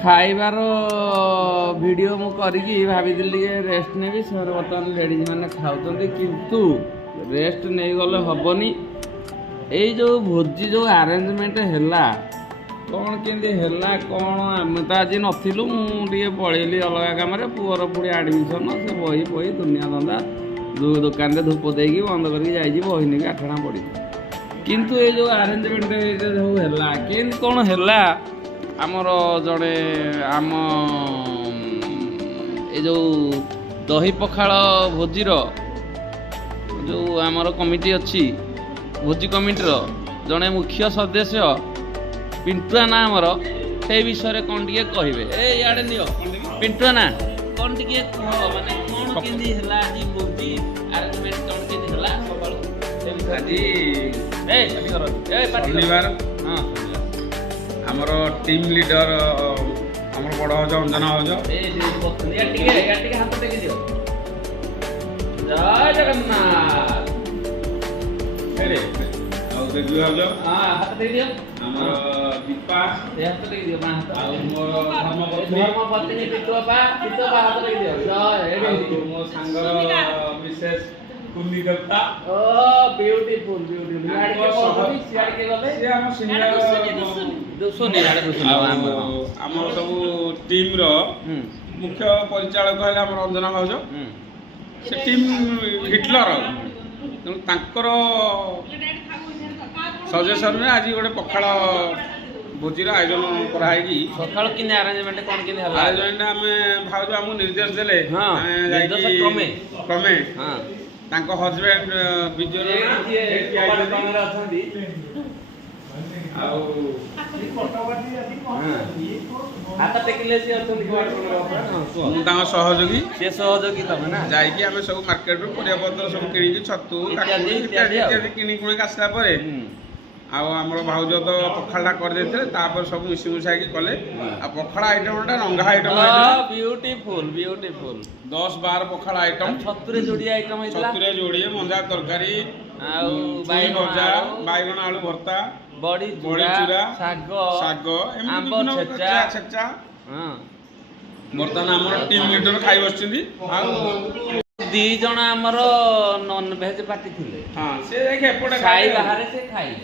ଖାଇବାର ଭିଡ଼ିଓ ମୁଁ କରିକି ଭାବିଥିଲି ଟିକେ ରେଷ୍ଟ ନେବି। ସେମାନେ ବର୍ତ୍ତମାନ ଲେଡ଼ିଜ୍ ମାନେ ଖାଉଛନ୍ତି, କିନ୍ତୁ ରେଷ୍ଟ ନେଇଗଲେ ହେବନି। ଏଇ ଯେଉଁ ଭୋଜି ଯେଉଁ ଆରେଞ୍ଜମେଣ୍ଟ ହେଲା, କ'ଣ କେମିତି ହେଲା କ'ଣ, ଆମେ ତ ଆଜି ନଥିଲୁ। ମୁଁ ଟିକେ ପଳେଇଲି ଅଲଗା କାମରେ। ପୁଅର ପୁଣି ଆଡ଼ମିସନ୍, ସେ ବହି ଦୁନିଆ ଧନ୍ଦା, ଦୋକାନରେ ଧୂପ ଦେଇକି ବନ୍ଦ କରିକି ଯାଇଛି, ବହି ନେଇକି ଆଠଣା ପଡ଼ିଛି। କିନ୍ତୁ ଏଇ ଯେଉଁ ଆରେଞ୍ଜମେଣ୍ଟ ସବୁ ହେଲା, କେମିତି କ'ଣ ହେଲା, ଆମର ଜଣେ ଆମ ଏ ଯେଉଁ ଦହି ପଖାଳ ଭୋଜିର ଯେଉଁ ଆମର କମିଟି ଅଛି, ଭୋଜି କମିଟିର ଜଣେ ମୁଖ୍ୟ ସଦସ୍ୟ ପିଣ୍ଟୁଆ ନା ଆମର, ସେଇ ବିଷୟରେ କ'ଣ ଟିକେ କହିବେ। ଇଆଡ଼େ ନିଅ ପିଣ୍ଟୁଆ ନା, କ'ଣ ଟିକେ କୁହ, ମାନେ କ'ଣ କେମିତି ହେଲା ଆଜି ଭୋଜି ଆରେଞ୍ଜମେଣ୍ଟ, କ'ଣ କେମିତି ହେଲା ସକାଳୁ ଆଜି ଶନିବାର। ହଁ, ଆମର ଟିମ୍ ଲିଡର ଆମର ବଡ଼ ହଜ ଅଞ୍ଜନା ହଜ। ଟିକେ ହାତ ଟେକି ଦିଅ। ଜୟ ଜଗନ୍ନାଥ। ଆଉ ଦେବୀ ହଜ ହାତ ଟେକି ଦିଅ। ଆମର ଦୀପା ହାତ ଟେକି ଦିଅ। ଆଉ ମୋର ଧର୍ମପତ୍ନୀ ପିତୁଆପା ହାତ ଟେକି ଦିଅ। ଜୟ। ମୋ ସାଙ୍ଗର ମିସେସ୍ କୁନି ଦେବତା। ବିୟୁଟିଫୁଲ। ଆମର ସବୁ ଟିମ୍ର ମୁଖ୍ୟ ପରିଚାଳକ ହେଲେ ଆମର ଅଞ୍ଜନା ଭାଉଜ। ସେ ଟିମ୍ ହିଟଲର, ତେଣୁ ତାଙ୍କର ସଜେସନରେ ଆଜି ଗୋଟେ ପଖାଳ ଭୋଜିର ଆୟୋଜନ କରାହେଇକି ସକାଳୁ କେମିତି ଆରେଞ୍ଜମେଣ୍ଟ କ'ଣ କେମିତି ହେଲା? ଆରେଞ୍ଜମେଣ୍ଟ ଆମେ ଭାଉଜ ଆମକୁ ନିର୍ଦ୍ଦେଶ ଦେଲେ, କ୍ରମେ ତାଙ୍କ ହଜବେଣ୍ଡ ବିଜୟ ଅଛନ୍ତି, ଆଉ ହାତ ଟେକିଲେ ସିଏ ଅଛନ୍ତି, ମୁଁ ତାଙ୍କ ସହଯୋଗୀ। ସେ ସହଯୋଗୀ ତମେ ନା? ଯାଇକି ଆମେ ସବୁ ମାର୍କେଟରୁ ପରିବାପତ୍ର ସବୁ କିଣିକି, ଛତୁ ଇତ୍ୟାଦି କିଣିକି ଆସିଲା ପରେ, ଆଉ ଆମର ଭାଉଜ ତ ପଖାଳଟା କରିଦେଇଥିଲେ, ତାପରେ ସବୁ ମିଶି ମୁଶାଇକି କଲେ। ଆଉ ପଖାଳ ଆଇଟମଟା ରଙ୍ଗା ଆଇଟମ, ବିୟୁଟିଫୁଲ 10-12 ପଖାଳ ଆଇଟମ। ଛତୁରେ ଯୋଡ଼ିଏ ଆଇଟମ ହେଇଥିଲା, ଛତୁରେ ଯୋଡ଼ିଏ, ମଞ୍ଜା ତରକାରୀ, ଆଉ ଭଜା, ବାଇଗଣ ଆଳୁ ଭର୍ତ୍ତା, ବଡ଼ି ଚୁରା, ଶାଗ, ଏମିତି ଛେଚା। ବର୍ତ୍ତମାନ ଆମର ଟିମ୍ ଲିଡର ଖାଇ ବସିଛନ୍ତି। ଆଉ 2 ଜଣ ଆମର ନନ୍ ଭେଜ ପାର୍ଟି ଥିଲେ, ସେ ଯାଇକି ଏପଟେ ଖାଇ ବାହାରେ ସେ ଖାଇଲେ।